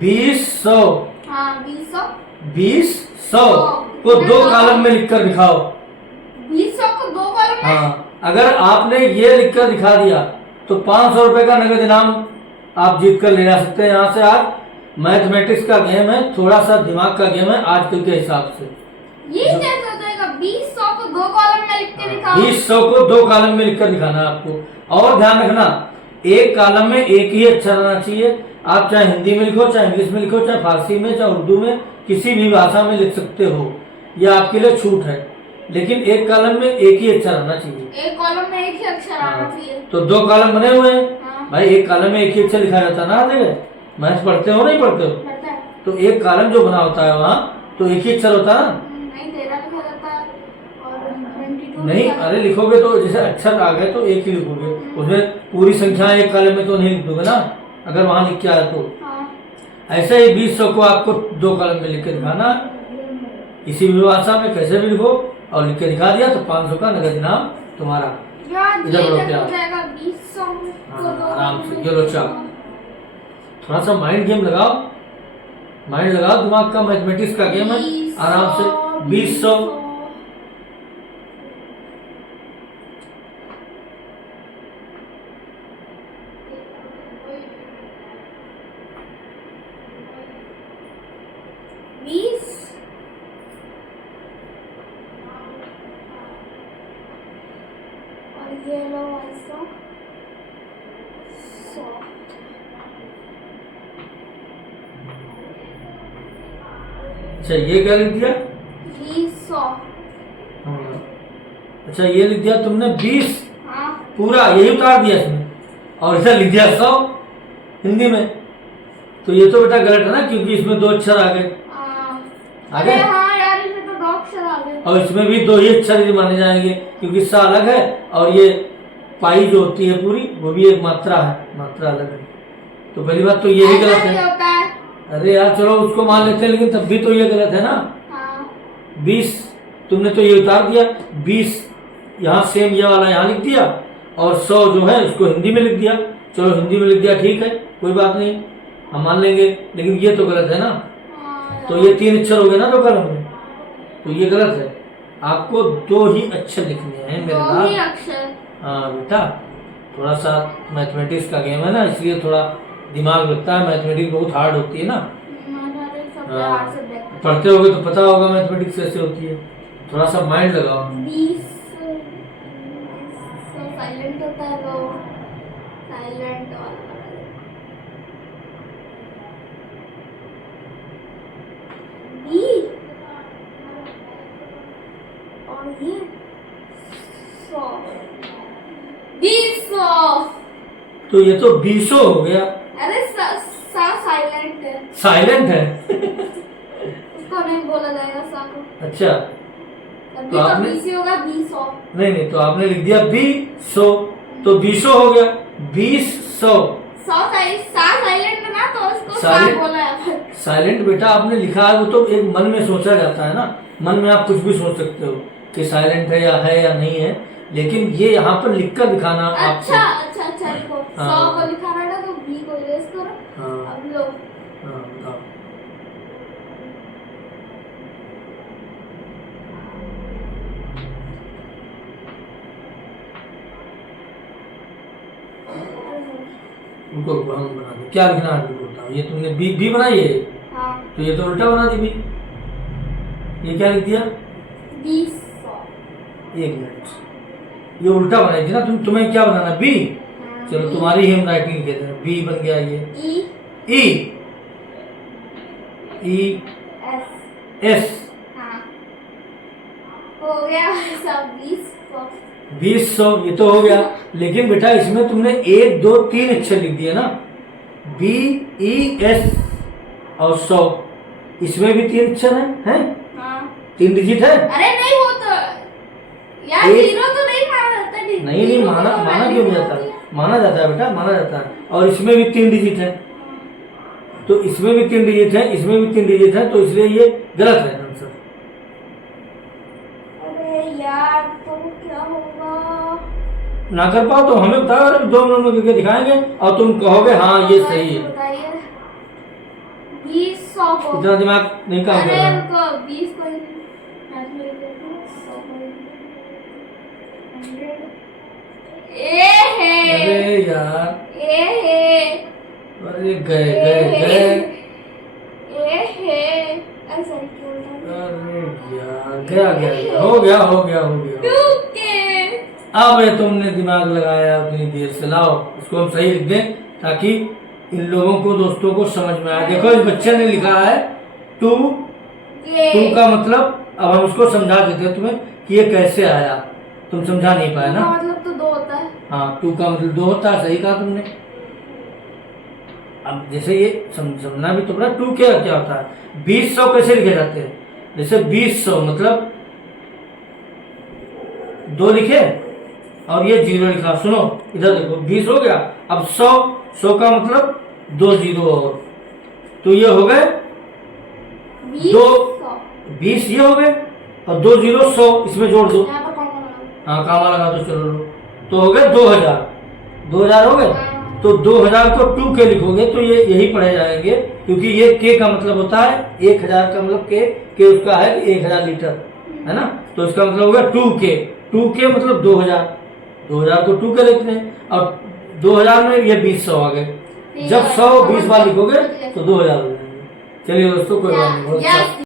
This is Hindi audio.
20 100। हाँ 20 20 100 को 2 कॉलम में लिखकर दिखाओ। 20 को 2 कॉलम में। हाँ, अगर आपने ये लिखकर दिखा दिया तो 500 रुपए का नगद इनाम आप जीत कर ले जा सकते हैं यहाँ से। आज मैथमेटिक्स का गेम है, थोड़ा सा दिमाग का गेम है आजकल के हिसाब से। ये कैसे हो जाएगा? 20 को 2 कॉलम में लिख के दिखाओ। 20 को 2 कॉलम में लिखकर दिखाना है आपको। और ध्यान रखना, एक कॉलम में एक ही अक्षर रहना चाहिए। आप चाहे हिंदी में लिखो, चाहे इंग्लिश में लिखो, चाहे फारसी में, चाहे उर्दू में, किसी भी भाषा में लिख सकते हो, यह आपके लिए छूट है। लेकिन एक कॉलम में एक ही अक्षर रहना चाहिए। एक कॉलम में एक ही अक्षर आना चाहिए। तो 2 कॉलम बने हुए हैं। हाँ। भाई एक कॉलम में एक ही अक्षर लिखा जाता है ना, देखिए मैथ पढ़ते हो नहीं पढ़ते हो? पढ़ता है। तो एक कॉलम जो बना होता है वहाँ तो एक ही अक्षर होता है। नहीं 13 लिखा जाता है और 22 नहीं, अरे लिखोगे तो जैसे अक्षर आ गए तो एक ही लिखोगे, उसमें पूरी संख्या एक कॉलम में तो नहीं लिख दोगे ना, अगर वहां लिख के आया तो। हाँ। ऐसे ही 20 को आपको 2 कॉलम में लिख के दिखाना, किसी भी भाषा में कैसे भी लिखो और लिख के दिखा दिया तो 500 का नगद इनाम तुम्हारा। यार इधर ये बढ़ो कैसे क्या? हो जाएगा? 20 को 2 आराम से ये लो चाप, थोड़ा सा माइंड गेम लगाओ, माइंड लगाओ, दिमाग का मैथमेटिक्स का गेम है। आराम से 20 और ये लो ऐसा 100। अच्छा ये क्या लिख दिया? 20 अच्छा ये लिख दिया तुमने 20 हाँ। पूरा यही उतार दिया इसमें, और इधर लिख दिया 100 हिंदी में। तो ये तो बेटा गलत है ना, क्योंकि इसमें 2 अक्षर आ गए। आ अरे गए? हाँ यार इसमें तो 2 अक्षर आ गए। और इसमें भी 2 ही अक्षर ही माने जाएंगे, क्योंकि सा अलग है और ये पाई जो होती है पूरी वो भी एक मात्रा है, मात्रा अलग है। तो पहली बात तो यही गलत ऐसा है। भी होता है। अरे यार चलो उसको मान लेते हैं, लेकिन तब भी तो ये गलत है ना। हाँ। 20 तुमने तो ये उतार दिया, 20 यहाँ सेम ये वाला यहाँ लिख दिया, और 100 जो है उसको हिंदी में लिख दिया। चलो हिंदी में लिख दिया, ठीक है कोई बात नहीं, हम मान लेंगे, लेकिन ये तो गलत है ना। तो ये 3 अक्षर हो गए ना 2 कॉलम में, तो ये गलत है। आपको 2 ही अक्षर लिखने हैं मेरे 2 ही अक्षर। हाँ बेटा, थोड़ा सा मैथमेटिक्स का गेम है ना, इसलिए थोड़ा दिमाग लगता है। मैथमेटिक्स बहुत हार्ड होती है ना। हाँ। पढ़ते होगे तो पता होगा मैथमेटिक्स कैसे होती है, थोड़ा सा माइंड लगाओ। 20 साइलेंट होता है वो, साइलेंट और ये 100 20 तो ये तो 20 हो गया। अरे साइलेंट है। साइलेंट है उसको नहीं बोला जाएगा सा को। अच्छा तभी तो तो आपने 20 होगा 20 नहीं नहीं, तो आपने लिख दिया 20 तो 20 हो गया। 20 साइलेंट बना तो उसको सा साइलेंट बोला है। साइलेंट बेटा आपने लिखा है, वो तो एक मन में सोचा जाता है ना, मन में आप कुछ भी सोच सकते हो कि साइलेंट है या नहीं है, लेकिन ये यहाँ पर लिखकर दिखाना आपको। अच्छा लिखो। 100 को लिखा है ना तो बी को इरेज करो। हाँ। अब लो। हाँ बताओ। उनको हम बना दे, क्या लिखना है बताओ। ये तुमने बी बनाई है। हाँ। तो ये तो उल्टा बना दी बी। ये क्या लिख दिया? 20 एक मिनट, ये उल्टा बनाई थी ना तुम्हें क्या बनाना? बी। चलो तुम्हारी हैंड राइटिंग लिखे थे, बी बन गया ये। E S. हाँ। हो गया सब 20 ये तो हो गया, लेकिन बेटा इसमें तुमने 1 2 3 अक्षर लिख दिए ना, BES और 100, इसमें भी 3 अक्षर हैं? हाँ। 3 डिजिट है। अरे नहीं वो तो यार जीरो तो नहीं माना जाता। नहीं माना क्यों नहीं जाता? माना जाता है बेटा, माना जाता है। और इसमें भी 3 डिजिट है, तो इसमें भी 3 डिजिट है, इसमें भी 3 डिजिट है, तो इसलिए ये गलत है आंसर। अरे यार तो क्या होगा? ना कर पाओ तो हमें बताओ, 2 मिनट में करके दिखाएंगे और तुम कहोगे हाँ ये सही है। बताइए। 20 100 को इतना दिमाग नहीं काम कर अरे रहा। रुको 20 को हाथ में लेके 100 को 100 ए है अरे यार, ए है अरे गए गए गए। ए है ऐसा क्यों अरे यार, गया गया, हो गया हो गया हो गया। टूके अब ये तुमने दिमाग लगाया उतनी देर से, लाओ इसको हम सही लिख दें ताकि इन लोगों को, दोस्तों को समझ में आए। देखो इस बच्चे ने लिखा है टू, टू का मतलब, अब हम उसको समझा देते हैं तुम्हें कि ये कैसे आया, तुम समझा नहीं पाए ना। मतलब तो 2 होता है। हाँ, टू का मतलब 2 होता है, सही कहा तुमने। अब जैसे ये समझना भी तो पड़ा, टू क्या क्या होता है। 20 कैसे लिखे जाते हैं, जैसे 20 मतलब 2 लिखे और ये 0 लिखा। सुनो इधर देखो, 20 हो गया। अब 100 का मतलब 2 0 और, तो ये हो गए 20 ये हो गए और 2 0 100 इसमें जोड़ दो। यहाँ पर कौन लगा? हाँ, कामा लगा दो, चलो लो। तो हो गए 2000 हो गए। तो 2000 को 2 के लिखोगे तो ये यही पढ़े जाएंगे, क्योंकि ये के का मतलब होता है 1000 का मतलब के उसका है 1000 लीटर, है ना। तो इसका मतलब होगा 2 के मतलब 2000 को 2 के लिखते हैं। और 2000 में ये 20 100 आ गए। जब 100 20 बार लिखोगे तो 2000 हो जाएंगे। चलिए दोस्तों, कोई बात नहीं, बहुत अच्छा।